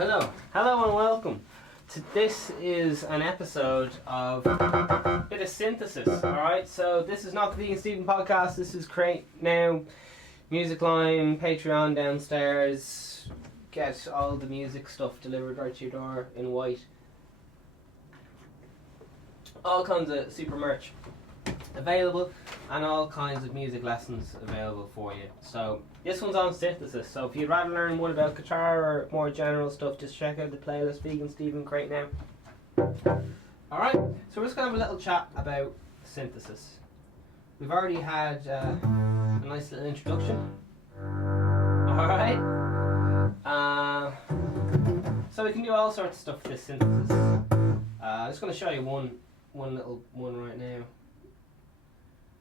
Hello and welcome. This is an episode of a bit of synthesis, alright? So this is not the Vegan Stephen podcast, this is Create Now, Music Line, Patreon downstairs. Get all the music stuff delivered right to your door in white. All kinds of super merch available and all kinds of music lessons available for you. So this one's on synthesis, so if you'd rather learn more about guitar or more general stuff, just check out the playlist Vegan Stephen Create Now. Alright, so we're just going to have a little chat about synthesis. We've already had a nice little introduction. Alright, so we can do all sorts of stuff with this synthesis. I'm just going to show you one little one right now.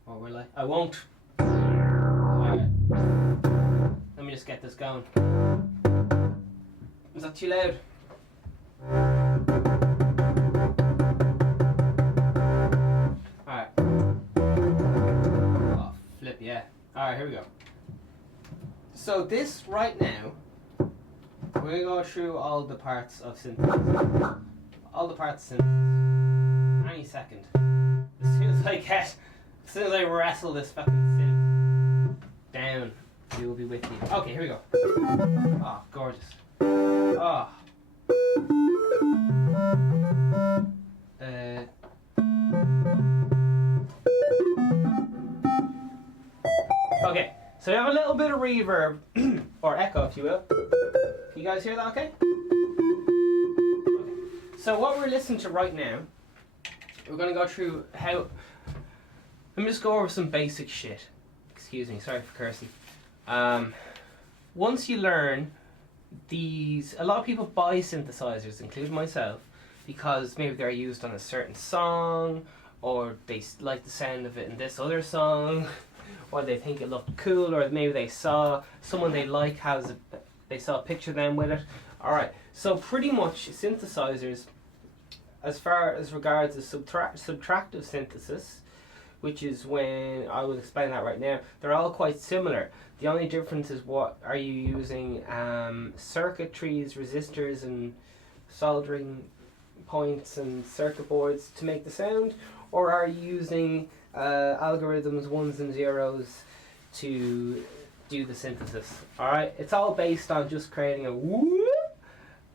Or will I? I won't. Alright. Let me just get this going. Is that too loud? Alright. Oh, flip, yeah. Alright, here we go. So this right now, we're going to go through all the parts of synthesis. All the parts of synthesis. Any second. As soon as I wrestle this fucking synth down, we will be with you. Okay, here we go. Oh, gorgeous. Oh. Okay, so we have a little bit of reverb, or echo if you will. Can you guys hear that okay? Okay. So what we're listening to right now, we're going to go through how... Let me just go over some basic shit. Excuse me, sorry for cursing. Once you learn these, a lot of people buy synthesizers, including myself, because maybe they're used on a certain song, or they like the sound of it in this other song, or they think it looked cool, or maybe they saw someone they like they saw a picture of them with it. Alright, so pretty much synthesizers, as far as regards the subtractive synthesis, which is when, I will explain that right now, they're all quite similar. The only difference is what are you using circuitries, resistors and soldering points and circuit boards to make the sound, or are you using algorithms, ones and zeros to do the synthesis. Alright, it's all based on just creating a whoop,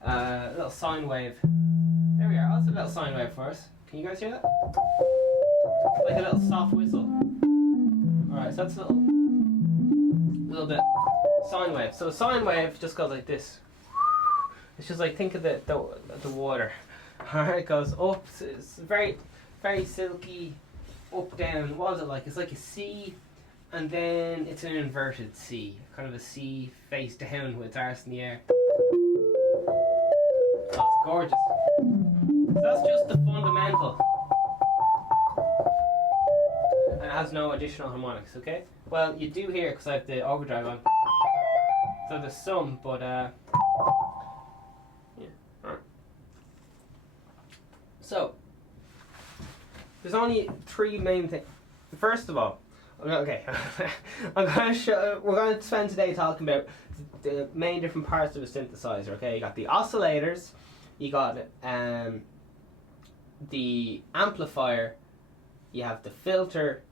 little sine wave. There we are, that's a little sine wave for us. Can you guys hear that? Like a little soft whistle. Alright, so that's a little bit sine wave. So a sine wave just goes like this. It's just like, think of the water. Alright, it goes up, it's very, very silky, up, down. What is it like? It's like a C, and then it's an inverted C. Kind of a C face down with its arse in the air. That's gorgeous. So that's just the fundamental. And it has no additional harmonics, okay? Well, you do hear because I have the overdrive on. So there's some, but yeah. Alright. So there's only three main things. First of all, okay, we're going to spend today talking about the main different parts of a synthesizer. Okay, you got the oscillators, you got the amplifier, you have the filter,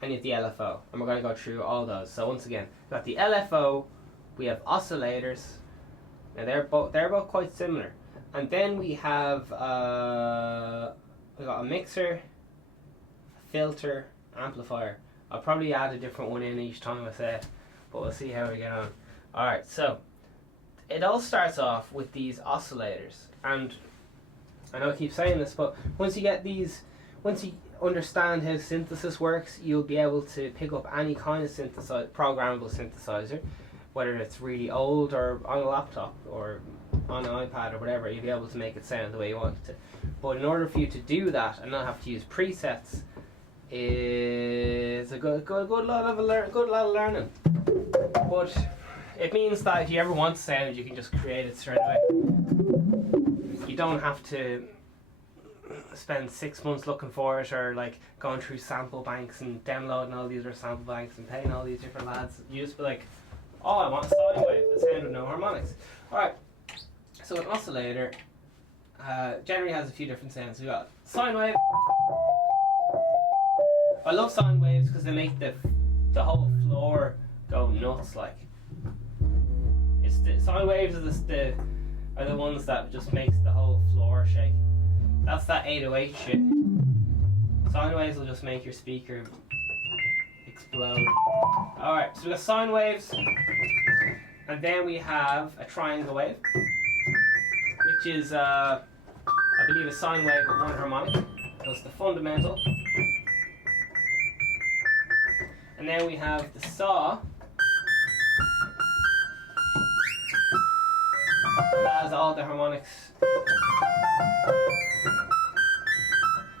and you have the LFO, and we're going to go through all those. So once again, we've got the LFO, we have oscillators. Now they're both quite similar, and then we have we got a mixer, a filter, amplifier. I'll probably add a different one in each time I say it, but we'll see how we get on. Alright, so it all starts off with these oscillators, and I know I keep saying this, but once you understand how synthesis works, you'll be able to pick up any kind of programmable synthesizer, whether it's really old or on a laptop or on an iPad or whatever. You'll be able to make it sound the way you want it to. But in order for you to do that and not have to use presets, is a good lot of learning. But it means that if you ever want sound, you can just create it straight away. You don't have to spend 6 months looking for it, or like going through sample banks and downloading all these other sample banks and paying all these different lads. You just be like, oh, I want a sine wave, the sound with no harmonics. Alright, So an oscillator generally has a few different sounds. We've got sine wave. I love sine waves because they make the whole floor go nuts. Like, it's the sine waves are the ones that just makes the whole floor shake. That's that 808 shit. Sine waves will just make your speaker explode. Alright, so we got sine waves, and then we have a triangle wave, which is I believe a sine wave with one harmonic. That's the fundamental. And then we have the saw. That has all the harmonics.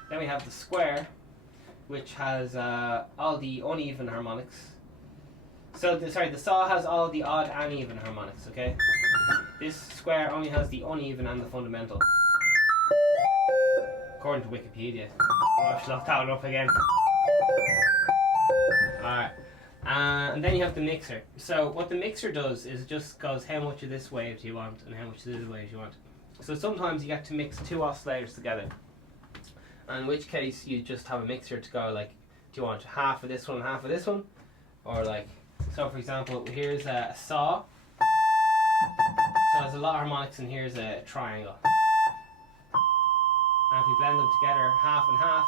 Then we have the square, which has all the uneven harmonics. So the saw has all the odd and even harmonics, okay? This square only has the uneven and the fundamental. According to Wikipedia. Oh, I should look that one up again. Alright. And then you have the mixer. So what the mixer does is it just goes how much of this wave do you want and how much of this wave do you want. So sometimes you get to mix two oscillators together. In which case you just have a mixer to go like, do you want half of this one and half of this one? Or like, so for example, here's a saw. So there's a lot of harmonics and here's a triangle. And if we blend them together half and half,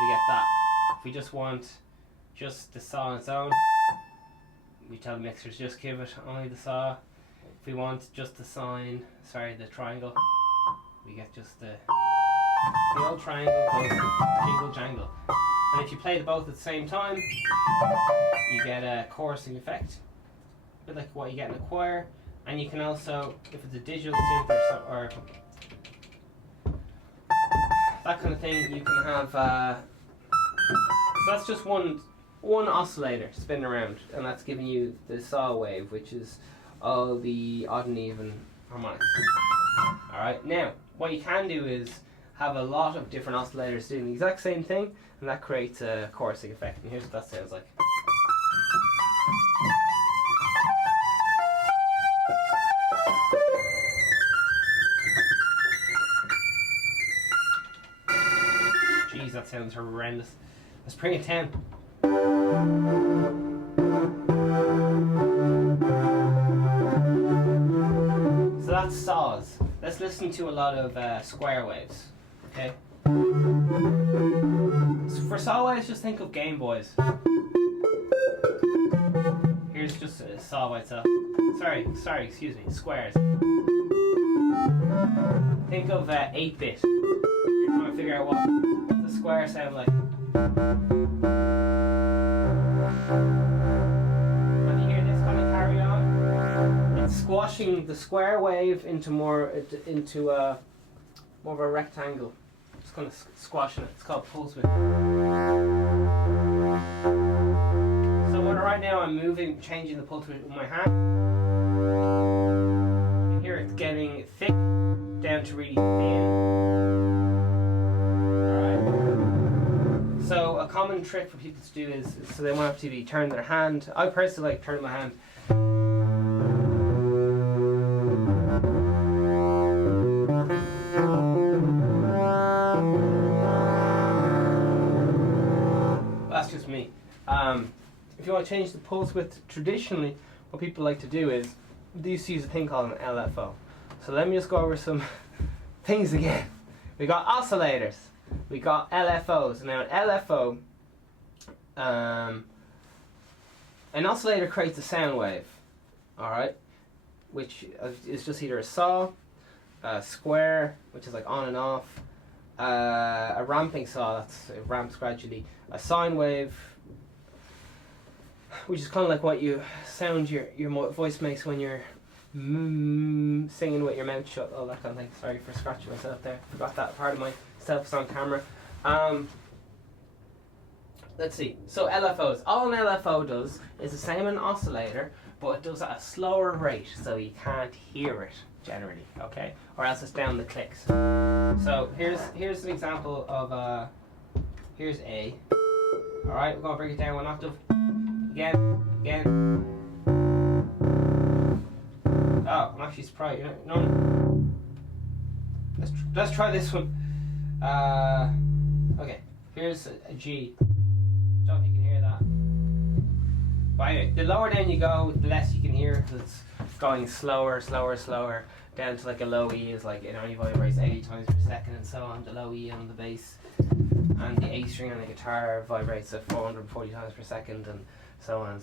we get that. If we just want just the saw on its own, we tell the mixer to just give it only the saw. If we want just the the triangle, we get just the old triangle goes jingle jangle. And if you play the both at the same time, you get a chorusing effect, a bit like what you get in a choir. And you can also, if it's a digital synth or that kind of thing, you can have so that's just one oscillator spinning around, and that's giving you the saw wave, which is all the odd and even harmonics. Alright, now what you can do is have a lot of different oscillators doing the exact same thing, and that creates a chorusing effect. And here's what that sounds like. Jeez, that sounds horrendous. Let's bring it down. So that's saws. Let's listen to a lot of square waves. Okay. So for saw waves, just think of Game Boys. Here's just a saw by itself. Sorry, excuse me, squares. Think of 8-bit. You're trying to figure out what the square sound like. And you hear this kind of carry on? It's squashing the square wave into more of a rectangle. Just kind of squashing it. It's called pulse width. So right now I'm changing the pulse width with my hand. You hear it getting thick down to really thin. Alright. So a common trick for people to do is, so they won't have to turn their hand. I personally like turning my hand. That's just me. If you want to change the pulse width, traditionally what people like to do is they used to use a thing called an LFO. So let me just go over some things again. We got oscillators, we got LFOs. Now an LFO, an oscillator creates a sound wave, alright, which is just either a saw, a square, which is like on and off, a ramping saw, it ramps gradually, a sine wave, which is kind of like what you sound your voice makes when you're singing with your mouth shut, all that kind of thing. Sorry for scratching myself there, forgot that part of myself is on camera. Let's see, so LFOs, all an LFO does is the same as an oscillator, but it does at a slower rate, so you can't hear it generally, okay? Or else it's down the clicks. So here's an example of here's A. Alright, we're gonna break it down one octave. Again. Oh, I'm actually surprised. No. Let's try this one. Okay, here's a G. Don't know if you can hear that. But anyway, the lower down you go, the less you can hear, because it's going slower, down to like a low E is like it only vibrates 80 times per second, and so on. The low E on the bass, and the A string on the guitar vibrates at 440 times per second, and so on, and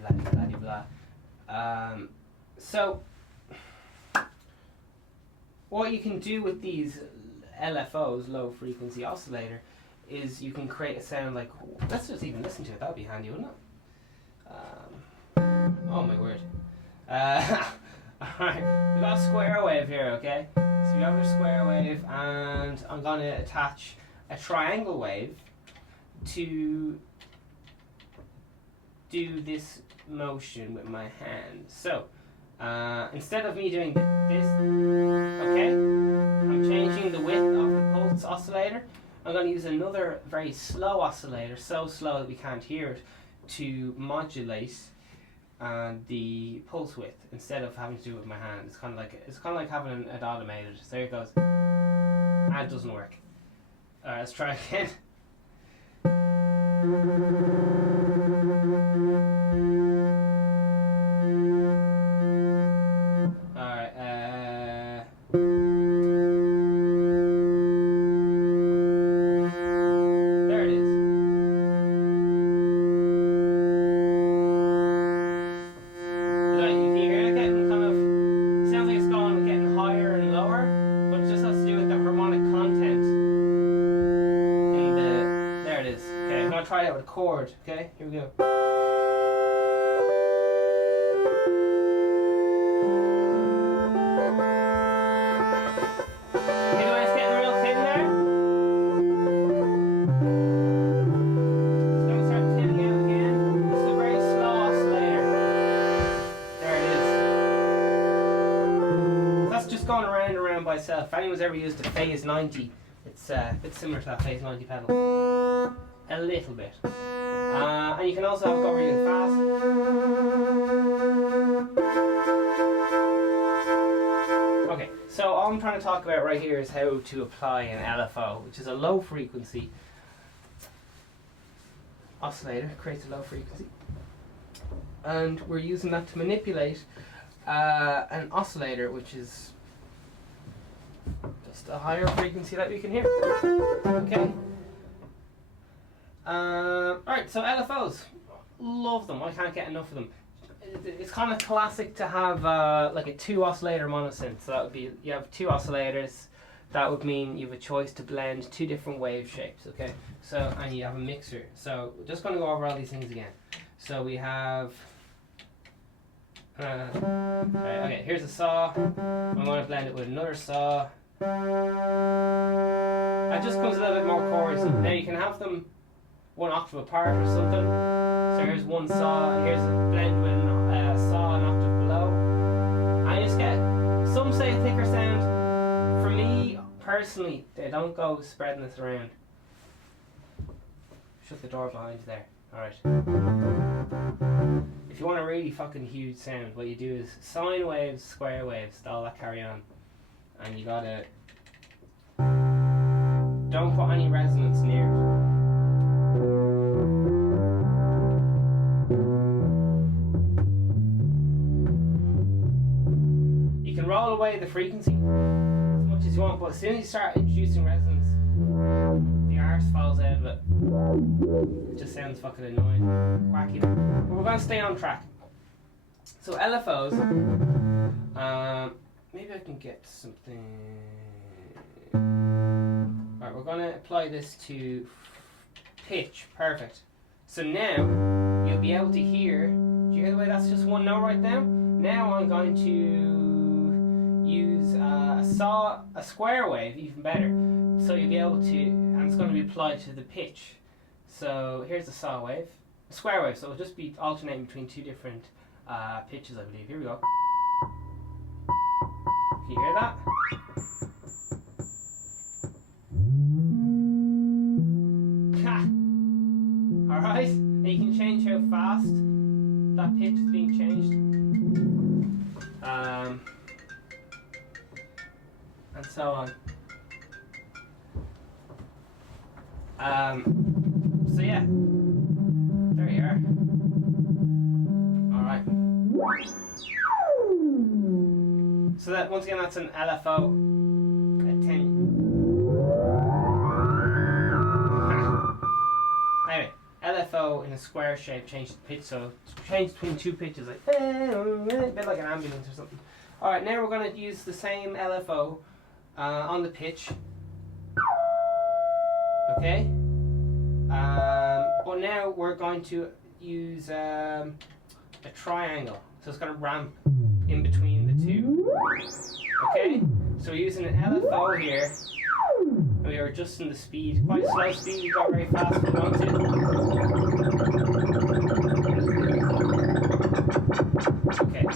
blah blah blah blah. So what you can do with these LFOs, low frequency oscillator, is you can create a sound like, let's just even listen to it, that would be handy, wouldn't it? Oh my word. Alright, we got a square wave here, okay? So we have a square wave, and I'm going to attach a triangle wave to do this motion with my hand. So, instead of me doing this, okay, I'm changing the width of the pulse oscillator. I'm going to use another very slow oscillator, so slow that we can't hear it, to modulate the pulse width instead of having to do it with my hand. It's kind of like having it automated. So here it goes. And it doesn't work. Alright, let's try again. Alright, there it is. Like, you can hear it getting kind of, sounds like it's getting higher and lower, but it just has to do with the harmonic content in the, there it is. Okay, I'm gonna try that with a chord, okay? Here we go. Going around and around by itself. If anyone's ever used a Phase 90, it's a bit similar to that Phase 90 pedal. A little bit. And you can also have it go really fast. Okay, so all I'm trying to talk about right here is how to apply an LFO, which is a low frequency oscillator. It creates a low frequency. And we're using that to manipulate an oscillator, which is just a higher frequency that we can hear. Okay. Alright, so LFOs. Love them. I can't get enough of them. It's kind of classic to have like a 2 oscillator monosynth. So that would be, you have 2 oscillators. That would mean you have a choice to blend 2 different wave shapes, okay? So, and you have a mixer. So we're just going to go over all these things again. So we have okay, here's a saw. I'm going to blend it with another saw. That just comes a little bit more chords. Now you can have them 1 octave apart or something. So here's one saw, and here's a blend with a saw an octave below. And you just get, some say a thicker sound. For me, personally, they don't go spreading this around. Shut the door behind you there. Alright. If you want a really fucking huge sound, what you do is sine waves, square waves, all that carry on. And you gotta, don't put any resonance near it. You can roll away the frequency as much as you want, but as soon as you start introducing resonance, the arse falls out of it. It just sounds fucking annoying, quacky. But we're going to stay on track. So LFOs, maybe I can get something. Alright, we're going to apply this to pitch. Perfect. So now you'll be able to hear. Do you hear the way that's just one note right now? Now I'm going to use a square wave, even better. So you'll be able to, and it's going to be applied to the pitch. So here's the saw wave, a square wave. So it'll just be alternating between 2 different pitches, I believe. Here we go. Can you hear that? Alright, and you can change how fast that pitch is being changed. and so on. So yeah, there you are. All right. So that once again, that's an LFO. Anyway, LFO in a square shape changed the pitch, so change between two pitches, like a bit like an ambulance or something. All right, now we're going to use the same LFO on the pitch. Okay. But now we're going to use a triangle, so it's going to ramp in between the two. Okay, so we're using an LFO here, and we are adjusting the speed, quite slow speed, we got very fast if we want to. Okay,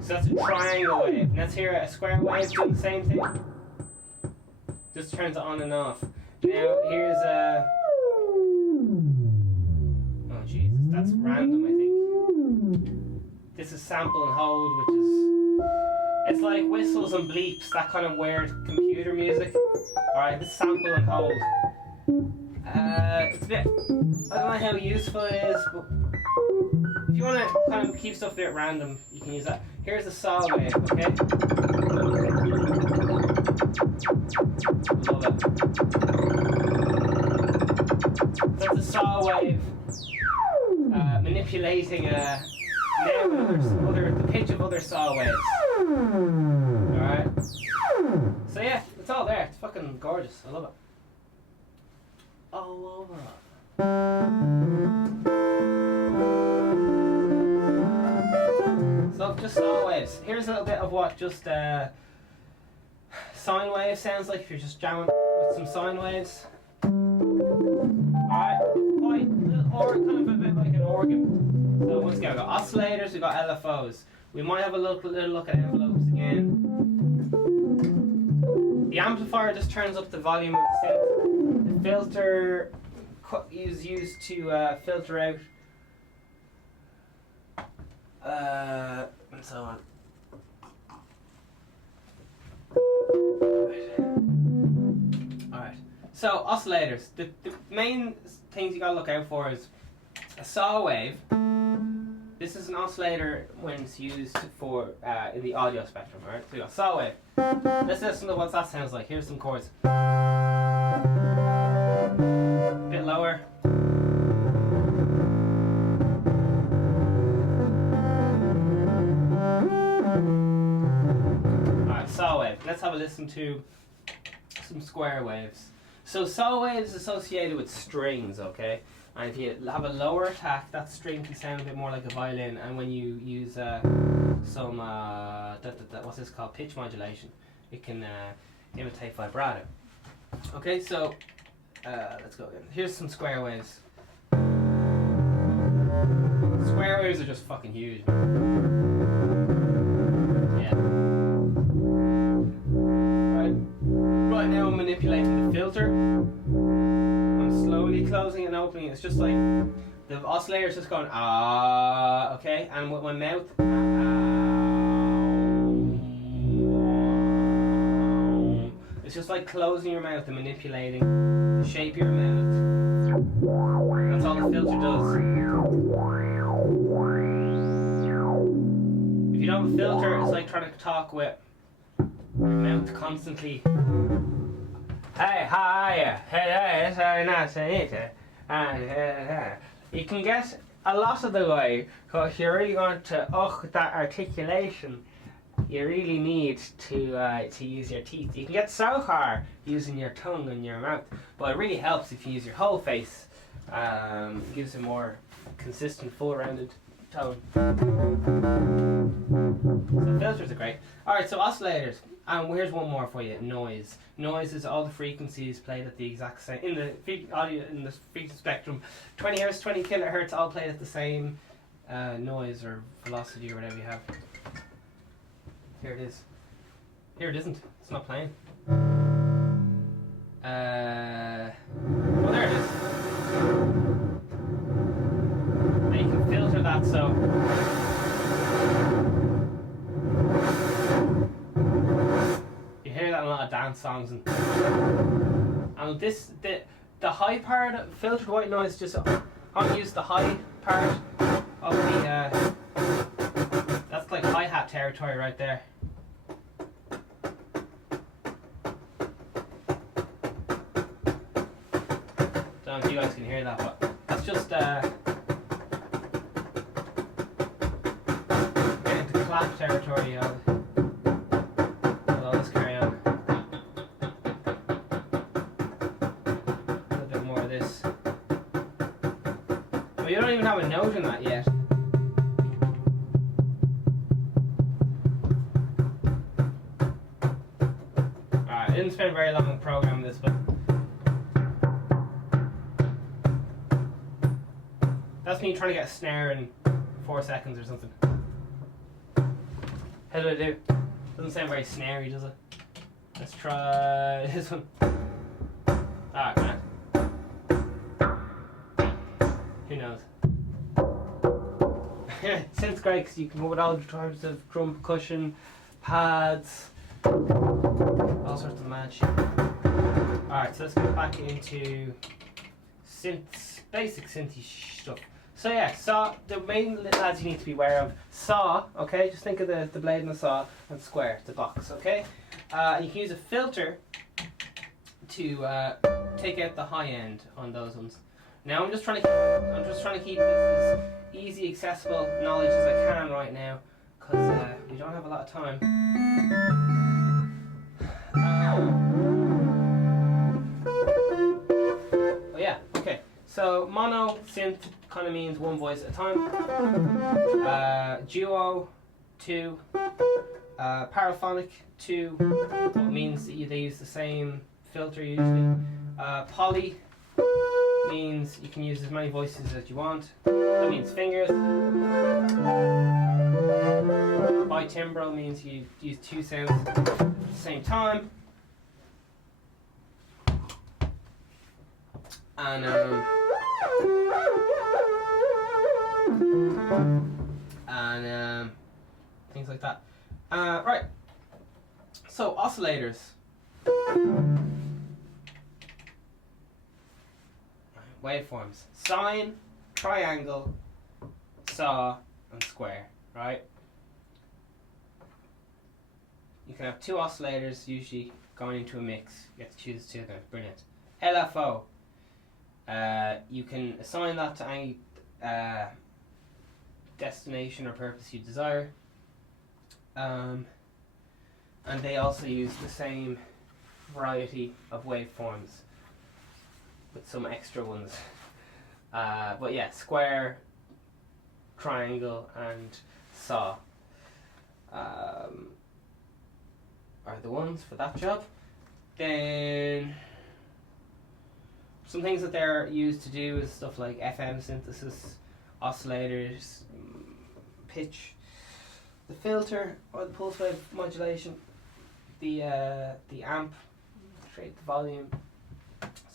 so that's a triangle wave. Let's hear a square wave doing the same thing. Just turns it on and off. Now here's a... Oh Jesus, that's random, I think. This is sample and hold, which is... It's like whistles and bleeps, that kind of weird computer music. Alright, this is sample and hold. It's a bit... I don't know how useful it is, but... If you want to kind of keep stuff a bit random, you can use that. Here's a saw wave, okay? Love it. That's a saw wave manipulating the pitch of other saw waves. Alright. So yeah, it's all there. It's fucking gorgeous. I love it. All over it. So just saw waves. Here's a little bit of what just sine wave sounds like if you're just jamming with some sine waves. Alright, quite kind of a bit like an organ. So once again, we've got oscillators, we've got LFOs. We might have a little look at envelopes again. The amplifier just turns up the volume of the synth. The filter is used to filter out and so on. Alright, so oscillators. The main things you gotta look out for is a saw wave. This is an oscillator when it's used for in the audio spectrum, alright? So you got saw wave. Let's listen to what that sounds like. Here's some chords. A bit lower. Alright, saw wave. Let's have a listen to some square waves. So saw waves associated with strings, okay? And if you have a lower attack, that string can sound a bit more like a violin. And when you use some what's this called, pitch modulation, it can imitate vibrato. Okay, so let's go again. Here's some square waves. Square waves are just fucking huge. Yeah. Right now I'm manipulating the filter. I'm slowly closing and opening. It's just like the oscillator's just going okay, and with my mouth it's just like closing your mouth and manipulating the shape of your mouth. That's all the filter does. If you don't have a filter, it's like trying to talk with your mouth constantly. Hey, hi, hey, it's very nice to meet you. You can get a lot of the way, because you're really going to that articulation. You really need to use your teeth. You can get so far using your tongue and your mouth, but it really helps if you use your whole face. It gives a more consistent, full-rounded tone. So filters are great. Alright, so oscillators. Here's one more for you. Noise. Noise is all the frequencies played at the exact same in the audio in the frequency spectrum. 20 Hz, 20 kilohertz, all played at the same noise or velocity or whatever you have. Here it is. Here it isn't. It's not playing. Oh, there it is. Now you can filter that so. dance songs and this the high part of filtered white noise. Just I'm gonna use the high part of the that's like hi-hat territory right there. Don't know if you guys can hear that, but that's just getting into clap territory of. Let's carry on. A little bit more of this. Well, you don't even have a note in that yet. Alright, I didn't spend very long programming this, but that's me trying to get a snare in 4 seconds or something. How do I do? Doesn't sound very snarey, does it? Let's try this one. Alright, man. Who knows? Synth's great because you can go with all types of drum percussion, pads, all sorts of mad shit. Alright, so let's get back into synths, basic synthy stuff. So yeah, saw, the main lads you need to be aware of, saw, okay, just think of the blade in the saw, and square, the box, okay? And you can use a filter to take out the high end on those ones. Now I'm just trying to keep this as easy, accessible knowledge as I can right now, because we don't have a lot of time. Oh yeah, okay. So mono synth kind of means one voice at a time. Duo, 2. Paraphonic, 2. What means that they use the same filter usually. Poly means you can use as many voices as you want. That means fingers. Bitimbral means you use 2 sounds at the same time. And things like that. Right. So oscillators. Waveforms. Sine, triangle, saw, and square. Right. You can have 2 oscillators usually going into a mix. You get to choose 2 of them. Brilliant. LFO. You can assign that to any destination or purpose you desire. And they also use the same variety of waveforms with some extra ones. But yeah, square, triangle, and saw are the ones for that job. Then some things that they're used to do is stuff like FM synthesis, oscillators, pitch, the filter or the pulse wave modulation, the amp, straight the volume,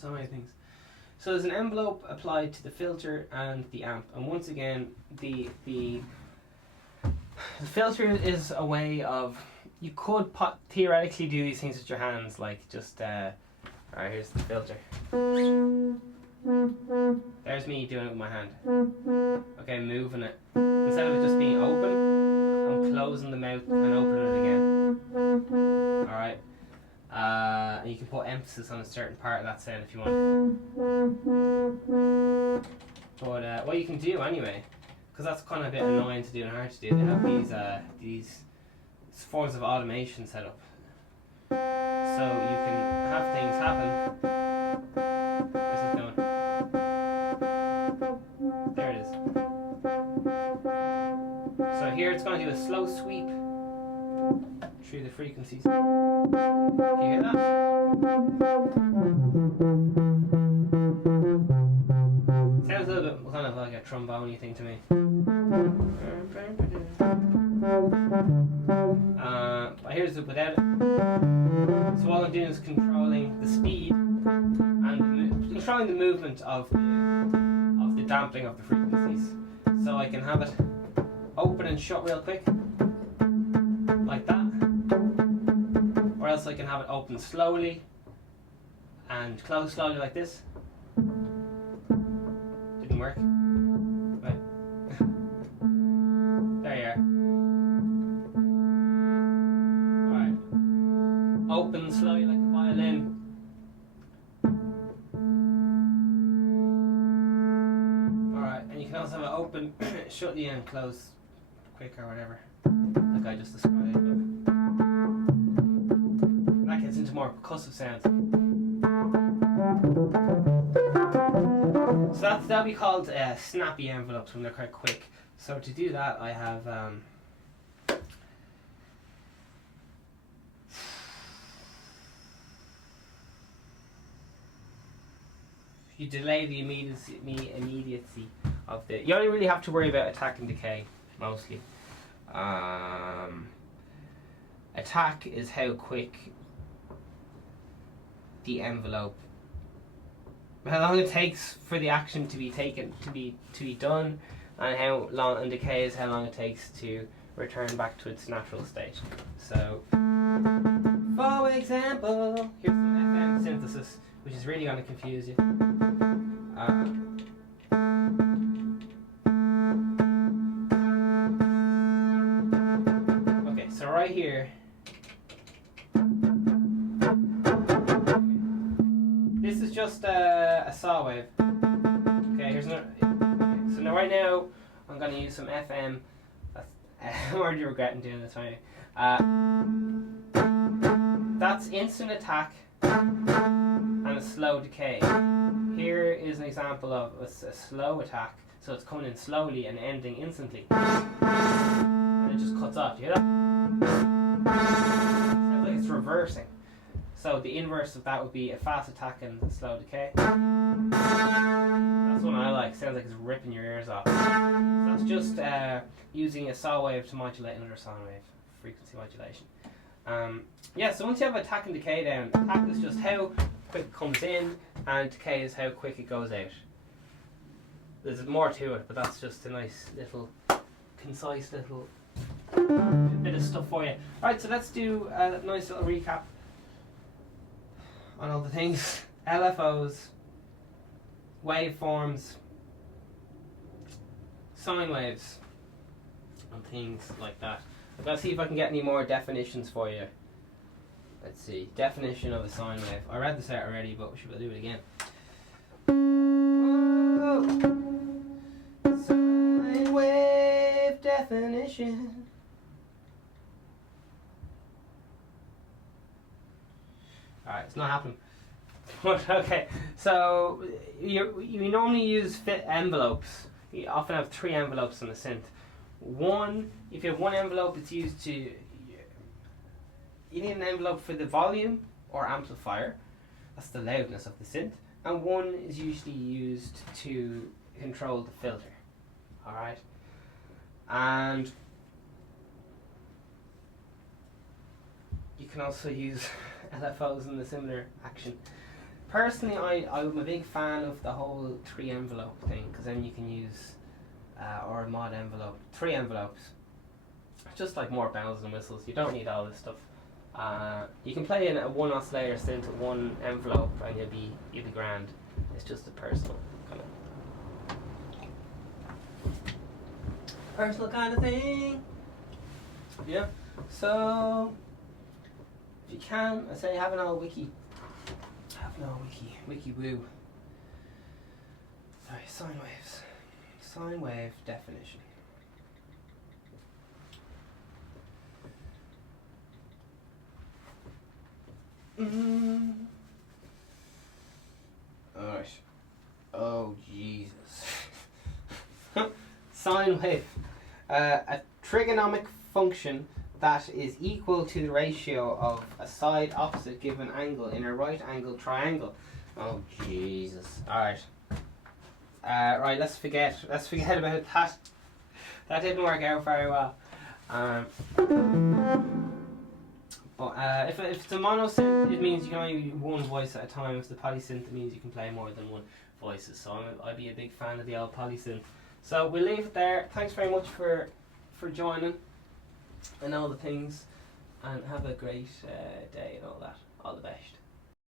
so many things. So there's an envelope applied to the filter and the amp, and once again the filter is a way of, you could theoretically do these things with your hands, like just alright, here's the filter. There's me doing it with my hand. Okay, moving it. Instead of it just being open, I'm closing the mouth and opening it again. Alright. And you can put emphasis on a certain part of that sound if you want. But what you can do anyway, because that's kind of a bit annoying to do and hard to do, they have these forms of automation set up. So you can have things happen. Where's it going? There it is. So here it's going to do a slow sweep through the frequencies. Can you hear that? Sounds a little bit kind of like a trombone-y thing to me. But here's it without it. So all I'm doing is controlling the speed and controlling the movement of the damping of the frequencies. So I can have it open and shut real quick, like that. Or else I can have it open slowly and close slowly like this. Didn't work. Right. There you are. Alright. Open slowly like a violin. Alright, and you can also have it open, shortly and close quick or whatever. Like I just described. That gets into more percussive sounds. So that'll be called snappy envelopes when they're quite quick. So to do that, I have you delay the immediacy of the. You only really have to worry about attack and decay mostly. Attack is how quick the envelope, how long it takes for the action to be taken, to be done, and how long, and decay is how long it takes to return back to its natural state. So, for example, here's some FM synthesis, which is really going to confuse you. Okay, so right here. This is just a saw wave. Okay, here's another. Okay, so now right now I'm going to use some FM. I'm already regretting doing this, right? That's instant attack and a slow decay. Here is an example of a slow attack. So it's coming in slowly and ending instantly. And it just cuts off. Do you hear that? Sounds like it's reversing. So the inverse of that would be a fast attack and a slow decay. That's one I like. Sounds like it's ripping your ears off. So that's just using a saw wave to modulate another sine wave, frequency modulation. Yeah, so once you have attack and decay down, attack is just how quick it comes in, and decay is how quick it goes out. There's more to it, but that's just a nice little, concise little bit of stuff for you. Alright, so let's do a nice little recap on all the things. LFOs, waveforms, sine waves, and things like that. I'm going to see if I can get any more definitions for you. Let's see. Definition of a sine wave. I read this out already, but we should do it again. Whoa. Sine wave definition. Alright, it's not happening. Okay, so you normally use fit envelopes. You often have 3 envelopes in the synth. One, if you have one envelope, it's used to. You need an envelope for the volume or amplifier. That's the loudness of the synth. And one is usually used to control the filter. Alright? And you can also use LFOs in the similar action. Personally, I'm a big fan of the whole 3 envelope thing, because then you can use or a mod envelope, 3 envelopes. Just like more bells and whistles. You don't need all this stuff. You can play in a 1 oscillator synth to 1 envelope and you'll be grand. It's just a personal kind of thing. Yeah. So if you can, I say have an old wiki. Wiki woo. Sorry, sine waves. Sine wave definition. Alright. Oh, Jesus. Sine wave. A trigonomic function that is equal to the ratio of a side opposite given angle in a right angle triangle. Oh, Jesus. Alright. Right, let's forget about that. That didn't work out very well. But if it's a monosynth, it means you can only use 1 voice at a time. If it's a polysynth, it means you can play more than 1 voices. So I'd be a big fan of the old polysynth. So we'll leave it there. Thanks very much for joining and all the things. and have a great day and all that.